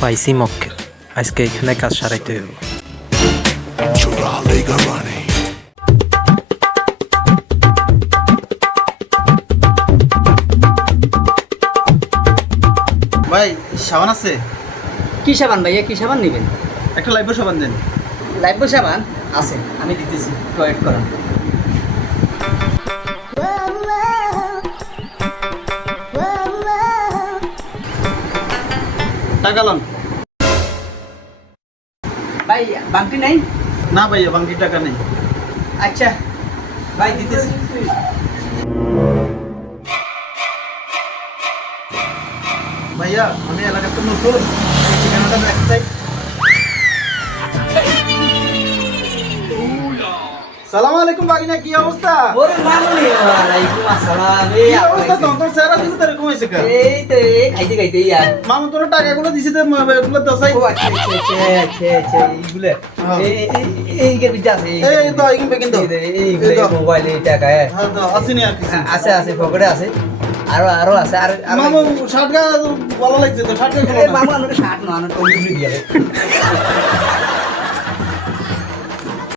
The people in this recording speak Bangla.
পাইছি মক্কেল, আজকে এখানে কাজ সারাইতে হইব। ভাই সাবান আছে? কি সাবান ভাইয়া, কি সাবান নেবেন? একটা লাইফ সাবান দেন। লাইফ সাবান আছে, আমি দিতেছি, ওয়েট করেন। টাকা লন। ভাই বাংটি নাই? না ভাইয়া, বাংকির টাকা নেই। আচ্ছা ভাই দিতেছি। ভাইয়া আমি এলাকাতে নতুন, এই ঠিকানাটা দেখতে চাই। সালাম আলাইকুম বাগিনা, কি অবস্থা? ওরে মামুনি, ওয়ালাইকুম আসসালাম। কি অবস্থা? তোমার চেহারা দিলে তো এরকম হয়েছে কেন? এই তো এই খাইতে খাইতে ইয়া। মামু তোর টাকাগুলো দিছি তো, এগুলো দশাই। ও আচ্ছা আচ্ছা আচ্ছা আচ্ছা এইগুলা এই কে বিজা আছে। এই তো এইগুলো কিন্তু এইগুলা মোবাইল এই টাকা হ্যাঁ তো আসেনি আর কিছু। আছে আছে পকেটে আছে, আরো আছে। আর মামু শার্টটা ভালো লাগছে তো, শার্টটা মামু আমরা শার্ট না, আমরা টলি দিয়ে